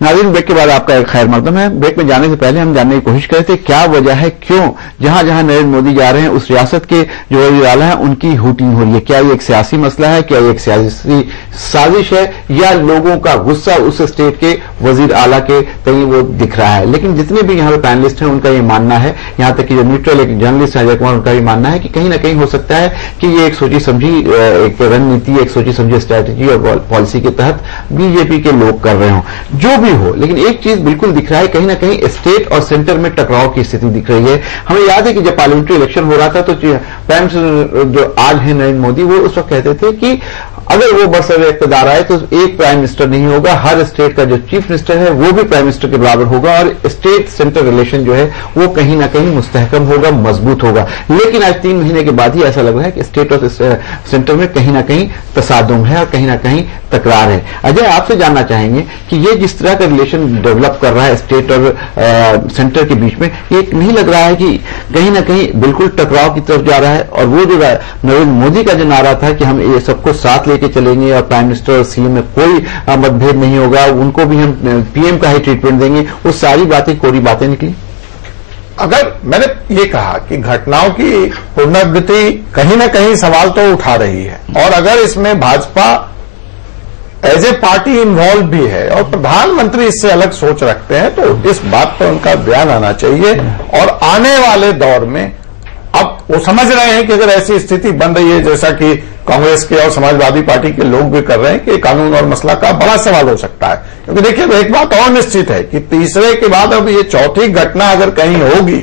नाज़रीन, ब्रेक के बाद आपका एक खैर मकदम है। ब्रेक में जाने से पहले हम जानने की कोशिश कर रहे थे क्या वजह है, क्यों जहां जहां नरेंद्र मोदी जा रहे हैं उस रियासत के जो वज़ीर आला है उनकी हुटिंग हो रही है। क्या ये एक सियासी मसला है, क्या ये एक सियासी साजिश है, या लोगों का गुस्सा उस स्टेट के वजीर आला के कहीं वो दिख रहा है? लेकिन जितने भी यहाँ पे पैनलिस्ट हैं उनका ये मानना है, यहाँ तक कि जो न्यूट्रल एक जर्नलिस्ट है अजय कुमार, उनका भी मानना है कि कहीं ना कहीं हो सकता है कि ये एक सोची समझी एक रणनीति, एक सोची समझी स्ट्रैटेजी और पॉलिसी के तहत बीजेपी के लोग कर रहे हों। जो भी हो, लेकिन एक चीज बिल्कुल दिख रहा है, कहीं ना कहीं स्टेट और सेंटर में टकराव की स्थिति दिख रही है। हमें याद है कि जब पार्लियामेंट्री इलेक्शन हो रहा था तो प्राइम मिनिस्टर जो आज है नरेंद्र मोदी, वो उस वक्त कहते थे कि अगर वो बरसर इक़्तिदार आए तो एक प्राइम मिनिस्टर नहीं होगा, हर स्टेट का जो चीफ मिनिस्टर है वो भी प्राइम मिनिस्टर के बराबर होगा और स्टेट सेंटर रिलेशन जो है वो कहीं ना कहीं मुस्तहकम होगा, मजबूत होगा। लेकिन आज 3 महीने के बाद ही ऐसा लग रहा है कि स्टेट और सेंटर में कहीं ना कहीं तसादुम है और कहीं ना कहीं तकरार है। अजय, आपसे जानना चाहेंगे कि ये जिस तरह का रिलेशन डेवलप कर रहा है स्टेट और सेंटर के बीच में, ये नहीं लग रहा है कि कहीं ना कहीं बिल्कुल टकराव की तरफ जा रहा है? और वो जो नरेंद्र मोदी का जो नारा था कि हम ये सबको साथ लेके चलेंगे और प्राइम मिनिस्टर और सीएम में कोई मतभेद नहीं होगा, उनको भी हम पीएम का ही ट्रीटमेंट देंगे, वो सारी बातें कोरी बातें निकली। अगर मैंने ये कहा कि घटनाओं की पुनरावृत्ति कहीं ना कहीं सवाल तो उठा रही है, और अगर इसमें Bhajpa as a party involve भी है और प्रधानमंत्री इससे अलग सोच रखते हैं, तो इस बात पर उनका बयान आना चाहिए। और आने वाले दौर में अब वो समझ रहे हैं कि अगर ऐसी स्थिति बन रही है, जैसा कि कांग्रेस के और समाजवादी पार्टी के लोग भी कर रहे हैं, कि कानून और मसला का बड़ा सवाल हो सकता है। क्योंकि देखिए, एक बात और निश्चित है कि तीसरे के बाद अब ये चौथी घटना अगर कहीं होगी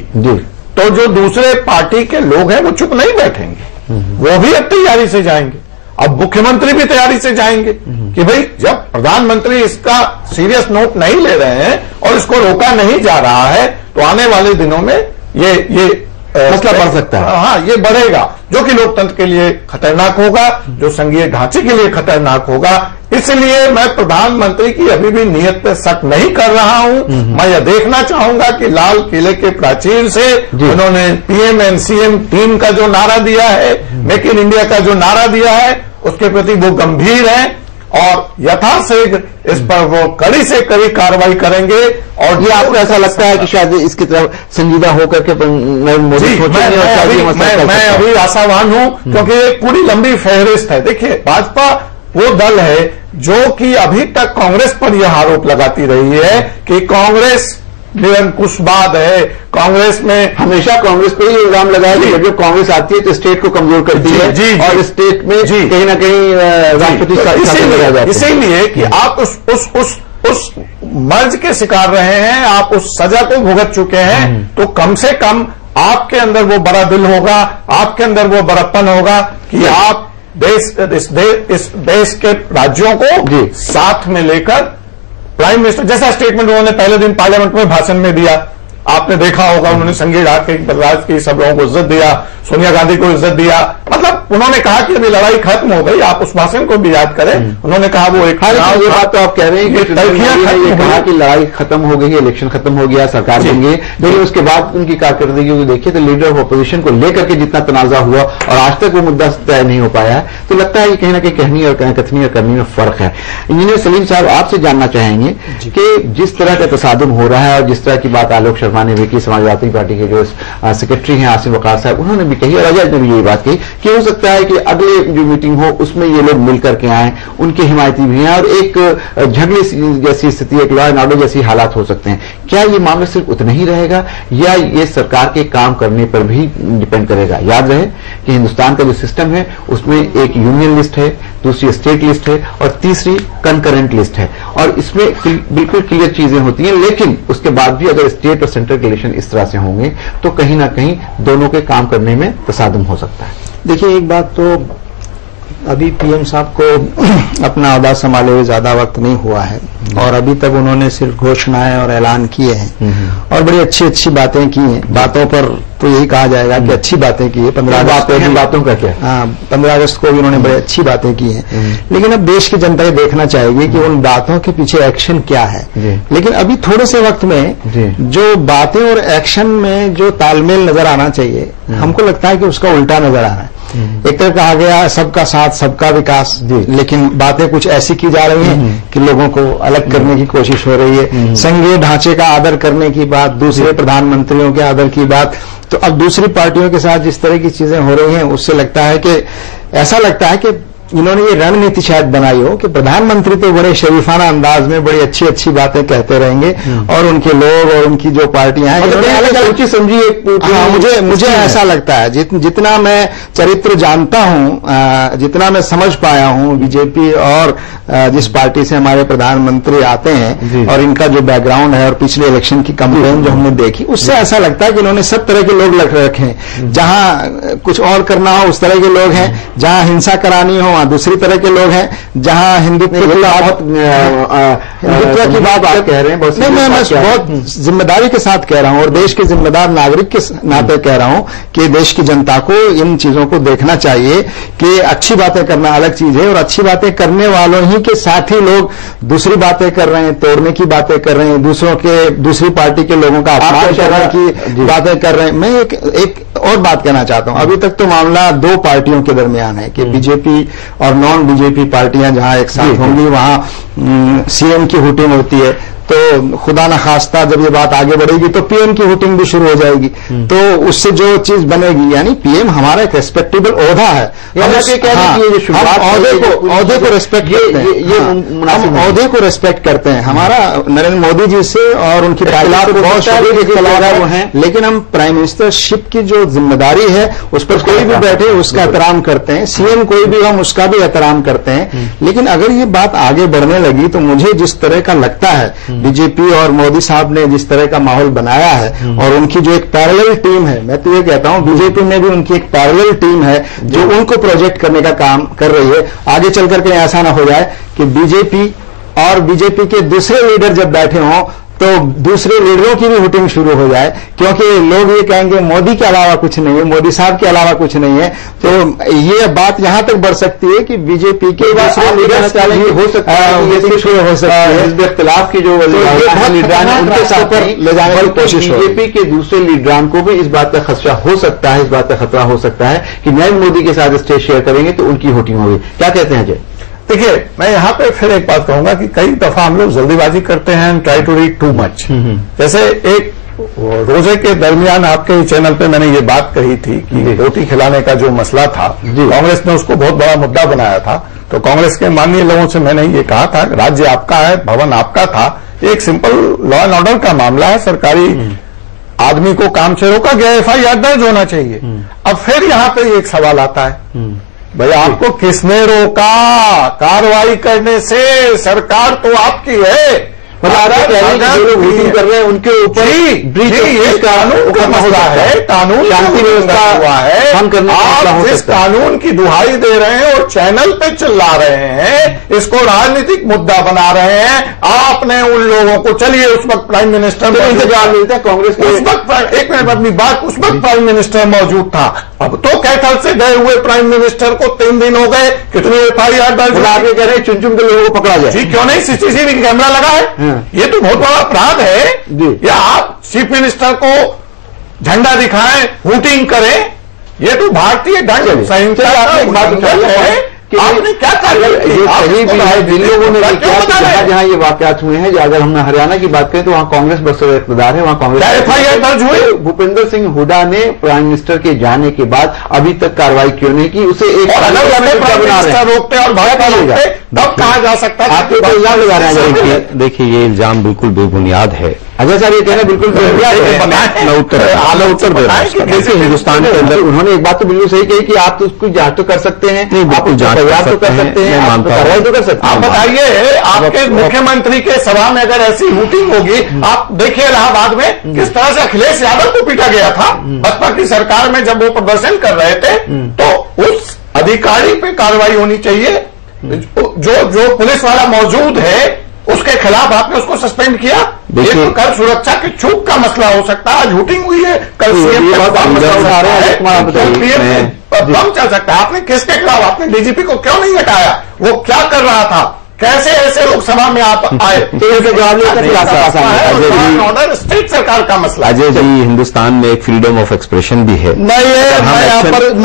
तो जो दूसरे पार्टी के लोग हैं वो चुप नहीं बैठेंगे, वो भी अब तैयारी से जाएंगे। अब मुख्यमंत्री भी तैयारी से जाएंगे कि भाई जब प्रधानमंत्री इसका सीरियस नोट नहीं ले रहे हैं और इसको रोका नहीं जा रहा है, तो आने वाले दिनों में ये मसला बढ़ सकता है। हाँ, ये बढ़ेगा, जो कि लोकतंत्र के लिए खतरनाक होगा, जो संघीय ढांचे के लिए खतरनाक होगा। इसलिए मैं प्रधानमंत्री की अभी भी नीयत पे शक नहीं कर रहा हूं। मैं यह देखना चाहूंगा कि लाल किले के प्राचीर से उन्होंने पीएम एंड सीएम 3 का जो नारा दिया है, मेक इन इंडिया का जो नारा दिया है, उसके प्रति वो गंभीर है और यथाशीघ्र इस पर वो कड़ी से कड़ी कार्रवाई करेंगे। और ये आपको ऐसा लगता है कि शायद इसकी तरफ संजीदा होकर के नरेंद्र मोदी सोचेंगे? मैं अभी आशावान हूं, क्योंकि एक पूरी लंबी फहरिस्त है। देखिए, भाजपा वो दल है जो कि अभी तक कांग्रेस पर यह आरोप लगाती रही है कि कांग्रेस निरंकुशवाद है, कांग्रेस में हमेशा कांग्रेस पे ही इल्जाम लगाया कि जब कांग्रेस आती है तो स्टेट को कमजोर करती है और स्टेट में कहीं ना कहीं राष्ट्रपति। इसीलिए कि आप उस मर्ज के शिकार रहे हैं, आप उस सजा को भुगत चुके हैं, तो कम से कम आपके अंदर वो बड़ा दिल होगा, आपके अंदर वो बड़प्पन होगा कि आप इस देश के राज्यों को साथ में लेकर प्राइम मिनिस्टर जैसा स्टेटमेंट उन्होंने पहले दिन पार्लियामेंट में भाषण में दिया, आपने देखा होगा, उन्होंने संघीय ढांचे की सब लोगों को इज्जत दिया, सोनिया गांधी को इज्जत दिया। मतलब उन्होंने कहा कि अभी लड़ाई खत्म हो गई। आप उस भाषण को भी याद करें, उन्होंने कहा वो एक ये बात तो आप कह रहे हैं कि कहा कि लड़ाई खत्म हो गई है, इलेक्शन खत्म हो गया, सरकार देंगे, लेकिन उसके बाद उनकी कारकर्दगी को देखिए तो लीडर ऑफ अपोजिशन को लेकर के जितना तनाजा हुआ और आज तक वो मुद्दा तय नहीं हो पाया है, तो लगता है कि कहीं ना कहीं कहनी और कथनी और करनी में फर्क है। इंजीनियर सलीम साहब, आपसे जानना चाहेंगे कि जिस तरह का तसादुम हो रहा है और जिस तरह की बात आलोक शर्मा ने भी की, समाजवादी पार्टी के जो सेक्रेटरी हैं आसिम वकार साहब, उन्होंने भी कही और अजय ने भी यही बात कही कि हो सकता है कि अगले जो मीटिंग हो उसमें ये लोग मिलकर के आए, उनके हिमायती भी हैं और एक झगड़े जैसी स्थिति, एक लॉ एंड ऑर्डर जैसी हालात हो सकते हैं। क्या ये मामला सिर्फ उतना ही रहेगा या ये सरकार के काम करने पर भी डिपेंड करेगा? याद रहे कि हिंदुस्तान का जो सिस्टम है उसमें एक यूनियन लिस्ट है, दूसरी स्टेट लिस्ट है और तीसरी कंकरेंट लिस्ट है, और इसमें बिल्कुल क्लियर चीजें होती हैं। लेकिन उसके बाद भी अगर स्टेट और सेंट्रल के इलेक्शन इस तरह से होंगे तो कहीं ना कहीं दोनों के काम करने में तसादुम हो सकता है। देखिए, एक बात तो अभी पीएम साहब को अपना अहदा संभाले हुए ज्यादा वक्त नहीं हुआ है और अभी तक उन्होंने सिर्फ घोषणाएं और ऐलान किए हैं और बड़ी अच्छी अच्छी बातें की हैं। बातों पर तो यही कहा जाएगा कि अच्छी बातें की है। 15 अगस्त बातों का क्या? हाँ, 15 अगस्त को भी उन्होंने बड़ी अच्छी बातें की हैं। लेकिन अब देश की जनता ये देखना चाहेगी कि उन बातों के पीछे एक्शन क्या है। लेकिन अभी थोड़े से वक्त में जो बातें और एक्शन में जो तालमेल नजर आना चाहिए, हमको लगता है कि उसका उल्टा नजर आ रहा है। एक तरह कहा गया सबका साथ सबका विकास, लेकिन बातें कुछ ऐसी की जा रही हैं कि लोगों को अलग करने की कोशिश हो रही है। संघीय ढांचे का आदर करने की बात, दूसरे प्रधानमंत्रियों के आदर की बात, तो अब दूसरी पार्टियों के साथ जिस तरह की चीजें हो रही हैं उससे लगता है कि ऐसा लगता है कि इन्होंने ये रणनीति शायद बनाई हो कि प्रधानमंत्री तो बड़े शरीफाना अंदाज में बड़ी अच्छी अच्छी बातें कहते रहेंगे और उनके लोग और उनकी जो पार्टियां हैं अलग अलग सोची समझी। हाँ, मुझे ऐसा लगता है जितना मैं चरित्र जानता हूं, जितना मैं समझ पाया हूं बीजेपी और जिस पार्टी से हमारे प्रधानमंत्री आते हैं और इनका जो बैकग्राउंड है और पिछले इलेक्शन की कैंपेन जो हमने देखी, उससे ऐसा लगता है कि इन्होंने सब तरह के लोग रखे हैं। जहां कुछ और करना हो उस तरह के लोग हैं, जहां हिंसा करानी हो वहां दूसरी तरह के लोग हैं, जहां हिंदुत्व की बात आप कह रहे हैं। नहीं, मैं बहुत जिम्मेदारी के साथ कह रहा हूं और देश के जिम्मेदार नागरिक के नाते कह रहा हूं कि देश की जनता को इन चीजों को देखना चाहिए कि अच्छी बातें करना अलग चीज है और अच्छी बातें करने वालों ही के साथ ही लोग दूसरी बातें कर रहे हैं, तोड़ने की बातें कर रहे हैं, दूसरी पार्टी के लोगों का अपमान करने की बातें कर रहे हैं। मैं एक और बात कहना चाहता हूं, अभी तक तो मामला दो पार्टियों के दरमियान है कि बीजेपी और नॉन बीजेपी पार्टियां जहां एक साथ होंगी वहां सीएम की हुटिंग होती है, तो खुदा न खास्ता जब ये बात आगे बढ़ेगी तो पीएम की हुटिंग भी शुरू हो जाएगी। तो उससे जो चीज बनेगी, यानी पीएम हमारा एक रेस्पेक्टेबल ओहदा है, हम औहदे को रेस्पेक्ट करते हैं, हम औहदे को रेस्पेक्ट करते हैं। हमारा नरेंद्र मोदी जी से और उनकी बहुत हैं, लेकिन हम प्राइम मिनिस्टरशिप की जो जिम्मेदारी है उस पर कोई भी बैठे उसका एहतराम करते हैं, सीएम कोई भी हम उसका भी एहतराम करते हैं। लेकिन अगर ये बात आगे बढ़ने लगी तो मुझे जिस तरह का लगता है बीजेपी और मोदी साहब ने जिस तरह का माहौल बनाया है और उनकी जो एक पैरेलल टीम है, मैं तो ये कहता हूं बीजेपी में भी उनकी एक पैरेलल टीम है जो उनको प्रोजेक्ट करने का काम कर रही है। आगे चलकर के ऐसा ना हो जाए कि बीजेपी और बीजेपी के दूसरे लीडर जब बैठे हों तो दूसरे लीडरों की भी हुटिंग शुरू हो जाए, क्योंकि लोग ये कहेंगे मोदी के अलावा कुछ नहीं है, मोदी साहब के अलावा कुछ नहीं है। तो ये बात यहां तक बढ़ सकती है कि बीजेपी के दूसरे लीडर हो सकता है शुरू हो सकता है इख्तिलाफ की जो लीडरान है उनके साथ ले जाने की कोशिश। बीजेपी के दूसरे लीडरान को भी इस बात का खदशा हो सकता है, इस बात का खतरा हो सकता है कि नरेंद्र मोदी के साथ स्टेज शेयर करेंगे तो उनकी हुटिंग होगी। क्या कहते हैं अजय? देखिए, मैं यहां पे फिर एक बात कहूंगा कि कई दफा हम लोग जल्दीबाजी करते हैं and try to read too much. जैसे एक रोजे के दरमियान आपके चैनल पे मैंने ये बात कही थी कि रोटी खिलाने का जो मसला था, कांग्रेस ने उसको बहुत बड़ा मुद्दा बनाया था। तो कांग्रेस के माननीय लोगों से मैंने ये कहा था, राज्य आपका है, भवन आपका था, एक सिंपल लॉ एंड ऑर्डर का मामला है, सरकारी आदमी को काम से रोका गया, एफआईआर दर्ज होना चाहिए। अब फिर यहां पे एक सवाल आता है, भाई आपको किसने रोका कार्रवाई करने से? सरकार तो आपकी है, जो लोग मीटिंग कर रहे हैं उनके ऊपर ये कानून का मसला है, कानून शांति व्यवस्था हुआ है। आप जिस कानून की दुहाई दे रहे हैं और चैनल पे चिल्ला रहे हैं, इसको राजनीतिक मुद्दा बना रहे हैं। आपने उन लोगों को, चलिए उस वक्त प्राइम मिनिस्टर इंतजार मिलता है कांग्रेस के, उस वक्त एक मिनट अपनी बात, उस वक्त प्राइम मिनिस्टर मौजूद था। अब तो कैथल से गए हुए प्राइम मिनिस्टर को 3 दिन हो गए, कितनी एफआईआर दर्ज? आगे कह रहे चुन चुन के लोगों को पकड़ा जाए। जी, क्यों नहीं? सीसीटीवी कैमरा लगा है, ये तो बहुत बड़ा अपराध है। या आप चीफ मिनिस्टर को झंडा दिखाएं, हुटिंग करें, ये तो भारतीय दंड संहिता का उल्लंघन है। आपने क्या जिन लोगों ने जहां ये वाकयात हुए हैं, अगर हम हरियाणा की बात करें तो वहां कांग्रेस बरसर इक़्तिदार है, वहां कांग्रेस एफआईआर दर्ज हुई। भूपेंद्र सिंह हुड्डा ने प्राइम मिनिस्टर के जाने के बाद अभी तक कार्रवाई क्यों नहीं की? उसे एक रोकते और भाजपा रोकते तब कहा जा सकता है आपके ऊपर इल्जाम लगा रहे हैं। देखिए, ये इल्जाम बिल्कुल बेबुनियाद है। अजय साहब ये कहना बिल्कुल आला उत्तर दे रहा हूं। देखिए, हिंदुस्तान के अंदर उन्होंने एक बात तो बिल्कुल सही कही कि आप तो उसको जांच तो कर सकते हैं, आप जांच तो कर सकते हैं, आप कार्रवाई तो कर सकते हैं। आप बताइए, आपके मुख्यमंत्री के सभा में अगर ऐसी हुटिंग होगी, आप देखिए इलाहाबाद में किस तरह से अखिलेश यादव को पीटा गया था बसपा की सरकार में जब वो प्रदर्शन कर रहे थे। तो उस अधिकारी पे कार्रवाई होनी चाहिए। जो पुलिस वाला मौजूद है उसके खिलाफ आपने उसको सस्पेंड किया। ये तो कल सुरक्षा की चूक का मसला हो सकता है, आज हुटिंग हुई है, कल सीएम बम चल सकता है। आपने किसके खिलाफ, आपने डीजीपी को क्यों नहीं हटाया? वो क्या कर रहा था? कैसे ऐसे लोकसभा में आप आए? जवाब ऑर्डर स्टेट सरकार का मसला। अजय जी, हिंदुस्तान में एक फ्रीडम ऑफ एक्सप्रेशन भी है। मैं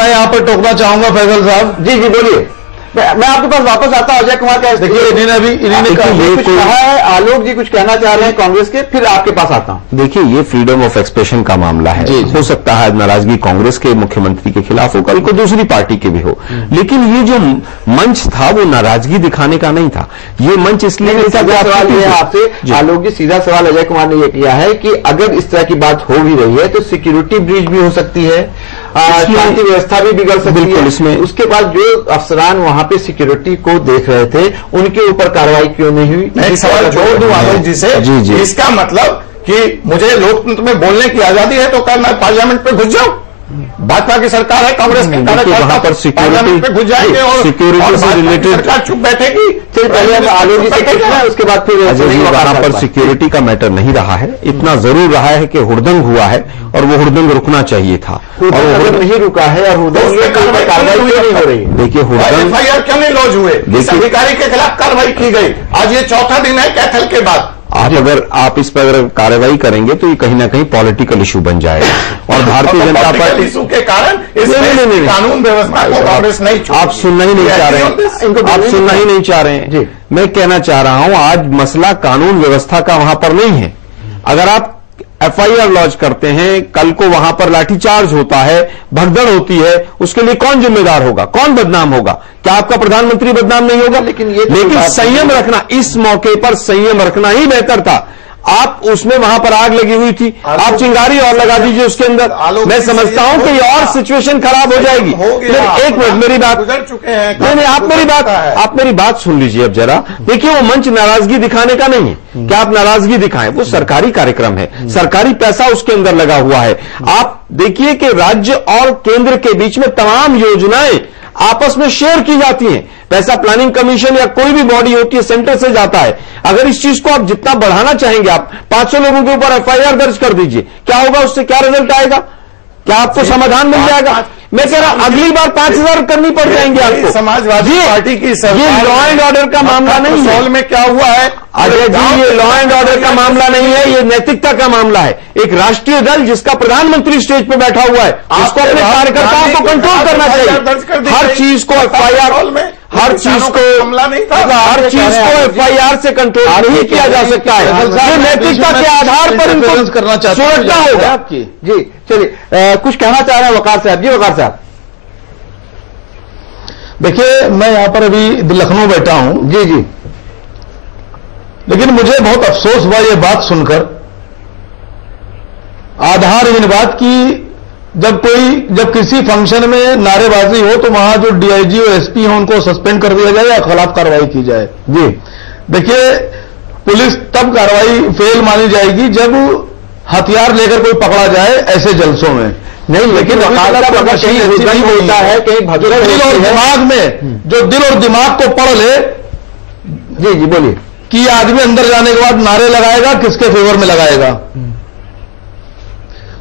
यहाँ पर टोकना चाहूंगा फैसल साहब। जी जी बोलिए। मैं आपके पास वापस आता हूं। अजय कुमार का देखिए, इन्होंने कुछ कहा है, आलोक जी कुछ कहना चाह रहे हैं कांग्रेस के, फिर आपके पास आता हूं। देखिए, ये फ्रीडम ऑफ एक्सप्रेशन का मामला है। हो सकता है नाराजगी कांग्रेस के मुख्यमंत्री के खिलाफ हो, कल को दूसरी पार्टी के भी हो, लेकिन ये जो मंच था वो नाराजगी दिखाने का नहीं था। ये मंच इसलिए नहीं था। सवाल ये है आपसे आलोक जी, सीधा सवाल अजय कुमार ने ये किया है कि अगर इस तरह की बात हो भी रही है तो सिक्योरिटी ब्रीच भी हो सकती है, शांति व्यवस्था भी बिगड़ सकती है। इसमें उसके बाद जो अफसरान वहां पे सिक्योरिटी को देख रहे थे उनके ऊपर कार्रवाई क्यों नहीं हुई? मैं एक सवाल जोड़ दूं आलोक जी से। इसका मतलब कि मुझे लोकतंत्र में बोलने की आजादी है तो क्या मैं पार्लियामेंट पे घुस जाऊं? भाजपा की सरकार है, कांग्रेस की वहां पर सिक्योरिटी पे घुस जाएंगे और सिक्योरिटी से रिलेटेड सरकार चुप बैठेगी। फिर पहले आलोक जी से कहना है, उसके बाद फिर अजय जी, वहां पर सिक्योरिटी का मैटर नहीं रहा है। इतना जरूर रहा है कि हुड़दंग हुआ है और वो हुड़दंग रुकना चाहिए था, और हुड़दंग नहीं रुका है और हुड़दंग कार्रवाई क्यों नहीं हो रही? देखिए, हुड़दंग एफआईआर क्यों नहीं लॉन्च हुए? इस अधिकारी के खिलाफ कार्रवाई की गई। आज ये चौथा दिन है कैथल के बाद। आप इस पर अगर कार्रवाई करेंगे तो ये कहीं ना कहीं पॉलिटिकल इशू बन जाएगा और भारतीय जनता पार्टी इशू के कारण नहीं कानून व्यवस्था को कांग्रेस नहीं, आप सुनना ही नहीं चाह रहे हैं। आप सुनना ही नहीं चाह रहे हैं। मैं कहना चाह रहा हूं, आज मसला कानून व्यवस्था का वहां पर नहीं है। अगर आप एफआईआर लॉन्च करते हैं, कल को वहां पर लाठीचार्ज होता है, भगदड़ होती है, उसके लिए कौन जिम्मेदार होगा? कौन बदनाम होगा? क्या आपका प्रधानमंत्री बदनाम नहीं होगा? लेकिन संयम रखना, इस मौके पर संयम रखना ही बेहतर था। आप उसमें वहां पर आग लगी हुई थी, आप चिंगारी और लगा दीजिए उसके अंदर। मैं समझता हूं कि ये और सिचुएशन खराब हो जाएगी। एक मिनट, मेरी बात गुजर चुके हैं। नहीं, आप मेरी बात सुन लीजिए अब जरा। देखिए, वो मंच नाराजगी दिखाने का नहीं है कि आप नाराजगी दिखाएं, वो सरकारी कार्यक्रम है, सरकारी पैसा उसके अंदर लगा हुआ है। आप देखिए कि राज्य और केंद्र के बीच में तमाम योजनाएं आपस में शेयर की जाती हैं। पैसा प्लानिंग कमीशन या कोई भी बॉडी होती है, सेंटर से जाता है। अगर इस चीज को आप जितना बढ़ाना चाहेंगे, आप 500 लोगों के ऊपर एफआईआर दर्ज कर दीजिए, क्या होगा? उससे क्या रिजल्ट आएगा? क्या आपको समाधान मिल जाएगा? मैं कह रहा अगली बार 5000 करनी पड़ जाएंगे आपको। समाजवादी पार्टी की ये लॉ एंड ऑर्डर का मामला नहीं है। में क्या हुआ है अजय जी, ये लॉ एंड ऑर्डर का मामला नहीं है, ये नैतिकता का मामला है। एक राष्ट्रीय दल जिसका प्रधानमंत्री स्टेज पे बैठा हुआ है, उसको अपने कार्यकर्ताओं को कंट्रोल करना चाहिए। हर चीज को एफआईआर में, हर चीज को एफआईआर से कंट्रोल नहीं किया जा सकता है। ये नैतिकता के आधार पर इनको करना चाहते सुरक्षा होगा आपकी। जी चलिए, कुछ कहना चाह रहे हैं वकार साहब। जी वकार साहब। देखिए, मैं यहां पर अभी लखनऊ बैठा हूं। जी जी। लेकिन मुझे बहुत अफसोस हुआ ये बात सुनकर, आधारहीन बात की। जब किसी फंक्शन में नारेबाजी हो तो वहां जो डीआईजी और एसपी हो उनको सस्पेंड कर दिया जाए या खिलाफ कार्रवाई की जाए। जी देखिए, पुलिस तब कार्रवाई फेल मानी जाएगी जब हथियार लेकर कोई पकड़ा जाए ऐसे जलसों में। नहीं, लेकिन होता है कहीं भगदड़ दिमाग में, जो दिल और दिमाग को पढ़ ले। जी जी बोलिए। कि आदमी अंदर जाने के बाद नारे लगाएगा, किसके फेवर में लगाएगा।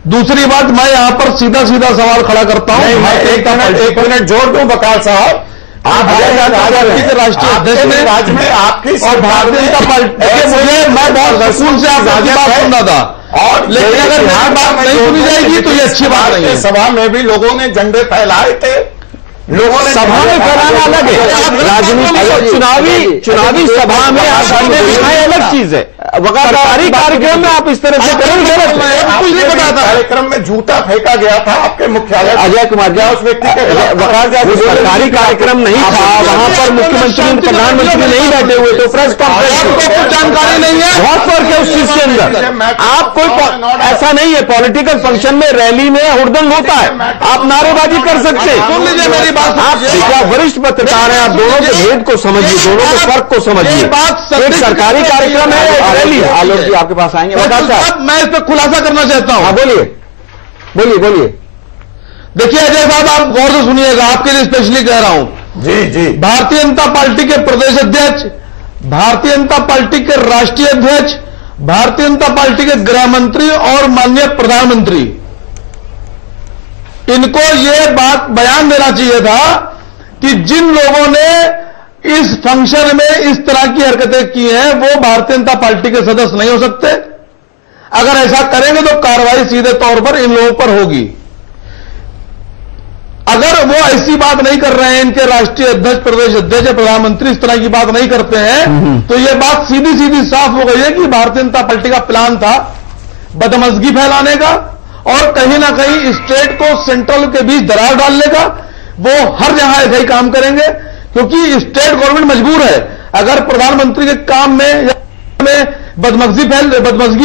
दूसरी बात, मैं यहां पर सीधा सीधा सवाल खड़ा करता हूं। एक मिनट जोड़ दूं बकार साहब। आप राष्ट्रीय अध्यक्ष में राज्य में आपकी और भारतीय जनता पार्टी, मुझे मैं बहुत सुकून से आपकी बात सुन रहा था, और लेकिन अगर मेरी बात नहीं सुनी जाएगी तो ये अच्छी बात नहीं है। सभा में भी लोगों ने झंडे फैलाए थे, लोगों ने सभा में फैलाना अलग है, राजनीति चुनावी सभा में आप झंडे दिखाएं अलग चीज है। सरकारी कार्यक्रम में आप इस तरह से करेंगे। कार्यक्रम में जूता फेंका गया था आपके मुख्यालय। अजय कुमार जी, उस व्यक्ति के सरकारी कार्यक्रम नहीं था, वहां पर मुख्यमंत्री प्रधानमंत्री नहीं बैठे हुए थे, प्रेस कॉन्फ्रेंस को कुछ जानकारी नहीं है। बहुत फर्क है उस चीज के अंदर। आप कोई ऐसा नहीं है, पॉलिटिकल फंक्शन में रैली में हुड़दंग होता है, आप नारेबाजी कर सकते हैं। सुन लीजिए मेरी बात। आप देखिए, वरिष्ठ पत्रकार हैं, आप दोनों के भेद को समझिए, दोनों के फर्क को समझिए। एक सरकारी कार्यक्रम है, आलोक जी आपके पास आएंगे। मैं इस पर खुलासा करना चाहता हूं। हाँ बोलिए बोलिए बोलिए। देखिए अजय साहब, आप गौर से सुनिएगा, आपके लिए स्पेशली कह रहा हूं। जी जी। भारतीय जनता पार्टी के प्रदेश अध्यक्ष, भारतीय जनता पार्टी के राष्ट्रीय अध्यक्ष, भारतीय जनता पार्टी के गृह मंत्री और माननीय प्रधानमंत्री, इनको यह बात बयान देना चाहिए था कि जिन लोगों ने इस फंक्शन में इस तरह की हरकतें की हैं, वो भारतीय जनता पार्टी के सदस्य नहीं हो सकते। अगर ऐसा करेंगे तो कार्रवाई सीधे तौर पर इन लोगों पर होगी। अगर वो ऐसी बात नहीं कर रहे हैं, इनके राष्ट्रीय अध्यक्ष, प्रदेश अध्यक्ष, प्रधानमंत्री इस तरह की बात नहीं करते हैं, तो ये बात सीधी सीधी साफ हो गई है कि भारतीय जनता पार्टी का प्लान था बदमजगी फैलाने का और कहीं ना कहीं स्टेट को सेंट्रल के बीच दरार डालने का। वो हर जहां ऐसा ही काम करेंगे क्योंकि स्टेट गवर्नमेंट मजबूर है। अगर प्रधानमंत्री के काम में बदमजगी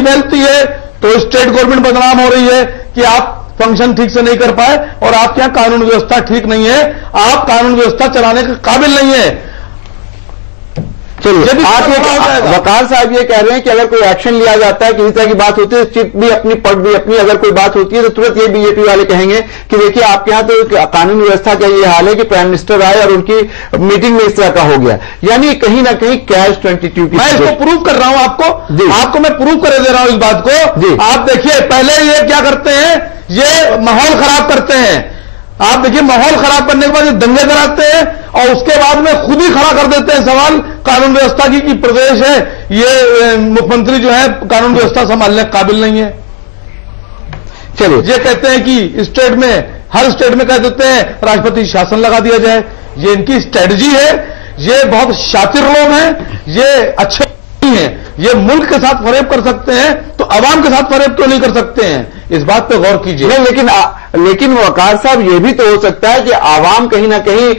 फैलती है तो स्टेट गवर्नमेंट बदनाम हो रही है कि आप फंक्शन ठीक से नहीं कर पाए और आपके यहां कानून व्यवस्था ठीक नहीं है, आप कानून व्यवस्था चलाने के काबिल नहीं है। चलिए, आप वकार साहब ये कह रहे हैं कि अगर कोई एक्शन लिया जाता है, किसी तरह की बात होती है, चिट भी अपनी पट भी अपनी, अगर कोई बात होती है तो तुरंत ये बीजेपी वाले कहेंगे कि देखिए आपके यहां तो कानून व्यवस्था का ये हाल है कि प्राइम मिनिस्टर आए और उनकी मीटिंग में इस तरह का हो गया। यानी कहीं ना कहीं कैच 22 की मैं इसको प्रूव कर रहा हूं, आपको मैं प्रूव कर दे रहा हूं इस बात को। आप देखिए, पहले ये क्या करते हैं, ये माहौल खराब करते हैं। आप देखिए, माहौल खराब करने के बाद ये दंगे कराते हैं और उसके बाद में खुद ही खड़ा कर देते हैं सवाल कानून व्यवस्था की कि प्रदेश है, ये मुख्यमंत्री जो है कानून व्यवस्था संभालने के काबिल नहीं है। चलिए, ये कहते हैं कि स्टेट में, हर स्टेट में कह देते हैं राष्ट्रपति शासन लगा दिया जाए। ये इनकी स्ट्रेटजी है। ये बहुत शातिर लोग हैं, ये अच्छे नहीं हैं, ये मुल्क के साथ फरेब कर सकते हैं तो अवाम के साथ फरेब क्यों नहीं कर सकते हैं? इस बात पे गौर कीजिए। लेकिन वकार साहब, ये भी तो हो सकता है कि आवाम कहीं ना कहीं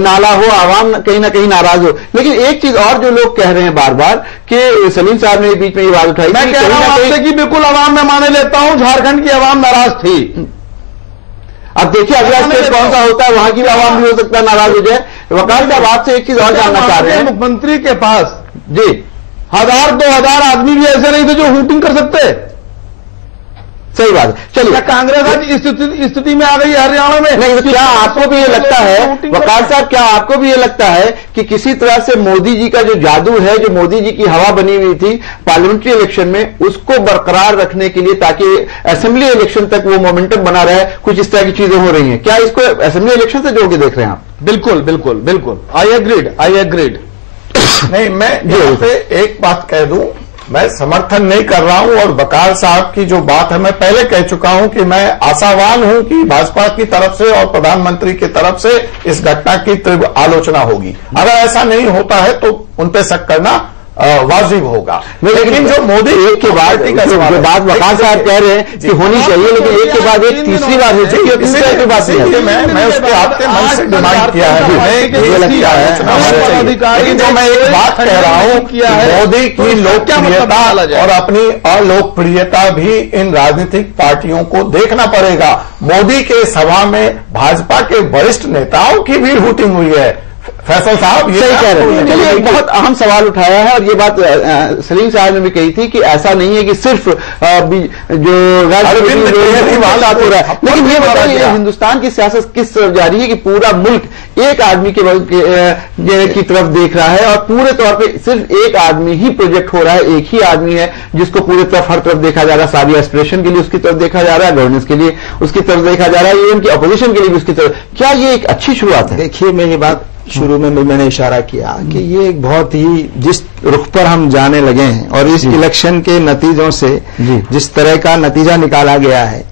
नाला हो, आवाम कहीं ना कहीं नाराज हो। लेकिन एक चीज और जो लोग कह रहे हैं बार बार कि सलीम साहब ने बीच में ये बात उठाई, मैं कह रहा हूं आपसे कि बिल्कुल आवाम में माने लेता हूं, झारखंड की आवाम नाराज थी। अब देखिए अगला स्टेट कौन सा होता है, वहां की आवाम भी हो सकता है नाराज हो जाए। वकार साहब, आपसे एक चीज और जानना चाह रहे हैं। मुख्यमंत्री के पास जी 1000-2000 आदमी भी ऐसे नहीं थे जो हूटिंग कर सकते। सही बात है। चलिए, कांग्रेस आज इस स्थिति में आ गई है हरियाणा में। नहीं, तो क्या आपको भी ये लगता है वकार साहब, क्या आपको भी ये लगता है कि किसी तरह से मोदी जी का जो जादू है, जो मोदी जी की हवा बनी हुई थी पार्लियामेंट्री इलेक्शन में, उसको बरकरार रखने के लिए ताकि असेंबली इलेक्शन तक वो मोमेंटम बना रहे, कुछ इस तरह की चीजें हो रही हैं? क्या इसको असेंबली इलेक्शन से जोड़ के देख रहे हैं आप? बिल्कुल बिल्कुल बिल्कुल, आई एग्रीड। नहीं, मैं यहाँ पे एक बात कह दूं, मैं समर्थन नहीं कर रहा हूं और वकार साहब की जो बात है, मैं पहले कह चुका हूं कि मैं आशावान हूं कि भाजपा की तरफ से और प्रधानमंत्री की तरफ से इस घटना की तीव्र आलोचना होगी। अगर ऐसा नहीं होता है तो उन पर शक करना वाजिब होगा। लेकिन जो मोदी एक के बाद जो बात वकार साहब कह रहे हैं कि होनी चाहिए, लेकिन एक के बाद एक तीसरी बात हो चाहिए, तीसरी की बात नहीं। मैं उसके आपके मन से डिमांड किया है, लेकिन जो मैं एक बात कह रहा हूं, मोदी की लोकप्रियता और अपनी अलोकप्रियता भी इन राजनीतिक पार्टियों को देखना पड़ेगा। मोदी के सभा में भाजपा के वरिष्ठ नेताओं की भी हूटिंग हुई है। फैसल साहब ये सही कह रहे हैं। चलिए, एक बहुत अहम सवाल उठाया है और ये बात सलीम साहब ने भी कही थी कि ऐसा नहीं है कि सिर्फ जो राजनीतिक हो रहा है, लेकिन ये बताइए हिंदुस्तान की सियासत किस तरफ जा रही है कि पूरा मुल्क एक आदमी की तरफ देख रहा है और पूरे तौर पे सिर्फ एक आदमी ही प्रोजेक्ट हो रहा है, एक ही आदमी है जिसको पूरी तरफ हर तरफ देखा जा रहा है। सारी एस्पिरेशन के लिए उसकी तरफ देखा जा रहा है, गवर्नेंस के लिए उसकी तरफ देखा जा रहा है, इवन की अपोजिशन के लिए भी उसकी तरफ। क्या ये एक अच्छी शुरुआत है? देखिए, मेरी बात शुरू में मैंने इशारा किया कि ये एक बहुत ही जिस रुख पर हम जाने लगे हैं और इस इलेक्शन के नतीजों से जिस तरह का नतीजा निकाला गया है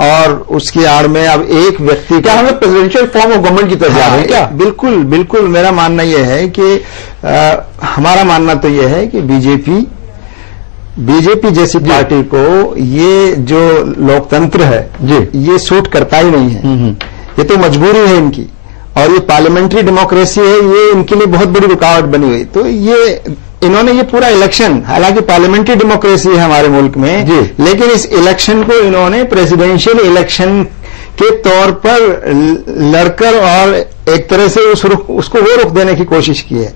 और उसकी आड़ में अब एक व्यक्ति, क्या हमें प्रेसिडेंशियल फॉर्म ऑफ गवर्नमेंट की तरफ जा रहे हैं क्या? बिल्कुल बिल्कुल, मेरा मानना यह है कि हमारा मानना तो यह है कि बीजेपी जैसी पार्टी को ये जो लोकतंत्र है ये सूट करता ही नहीं है। ये तो मजबूरी है इनकी, और ये पार्लियामेंट्री डेमोक्रेसी है, ये इनके लिए बहुत बड़ी रुकावट बनी हुई। तो ये इन्होंने ये पूरा इलेक्शन, हालांकि पार्लियामेंट्री डेमोक्रेसी है हमारे मुल्क में, लेकिन इस इलेक्शन को इन्होंने प्रेसिडेंशियल इलेक्शन के तौर पर लड़कर और एक तरह से उसको वो रुख देने की कोशिश की है।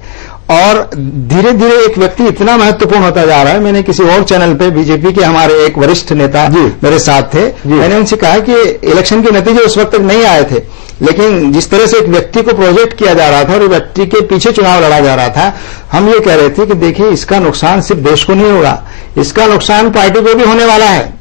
और धीरे धीरे एक व्यक्ति इतना महत्वपूर्ण होता जा रहा है। मैंने किसी और चैनल पे बीजेपी के हमारे एक वरिष्ठ नेता मेरे साथ थे, मैंने उनसे कहा कि इलेक्शन के नतीजे उस वक्त तक नहीं आए थे, लेकिन जिस तरह से एक व्यक्ति को प्रोजेक्ट किया जा रहा था और व्यक्ति के पीछे चुनाव लड़ा जा रहा था, हम ये कह रहे थे कि देखिए इसका नुकसान सिर्फ देश को नहीं होगा, इसका नुकसान पार्टी को भी होने वाला है।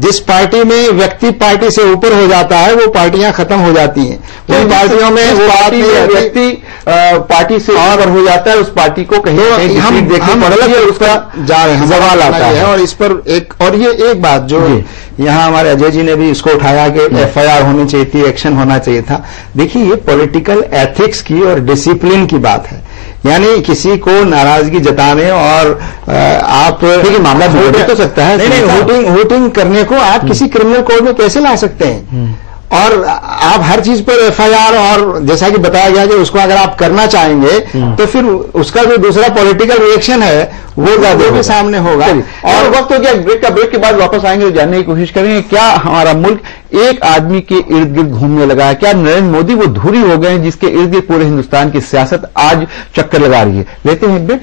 जिस पार्टी में व्यक्ति पार्टी से ऊपर हो जाता है वो पार्टियां खत्म हो जाती हैं। उन पार्टियों में वो पार्टी में व्यक्ति पार्टी से ऊपर हो जाता है, उस पार्टी को कहीं हम देखने पड़ता है, उसका जा रहे हैं सवाल आता है। और इस पर एक बात जो यहाँ हमारे अजय जी ने भी इसको उठाया कि एफआईआर होनी चाहिए थी, एक्शन होना चाहिए था। देखिए, ये पॉलिटिकल एथिक्स की और डिसिप्लिन की बात है। यानी किसी को नाराजगी जताने और आप देखिए मामला बिगड़ तो सकता है। नहीं, वोटिंग करने को आप किसी क्रिमिनल कोड में कैसे ला सकते हैं? और आप हर चीज पर एफआईआर, और जैसा कि बताया गया कि उसको अगर आप करना चाहेंगे तो फिर उसका जो दूसरा पॉलिटिकल रिएक्शन है वो ज्यादा के सामने होगा। और वक्त हो गया ब्रेक का। ब्रेक के बाद वापस आएंगे, जानने की कोशिश करेंगे क्या हमारा मुल्क एक आदमी के इर्द गिर्द घूमने लगा है। क्या नरेंद्र मोदी वो धुरी हो गए हैं जिसके इर्द गिर्द पूरे हिंदुस्तान की सियासत आज चक्कर लगा रही है? लेते हैं एक ब्रेक।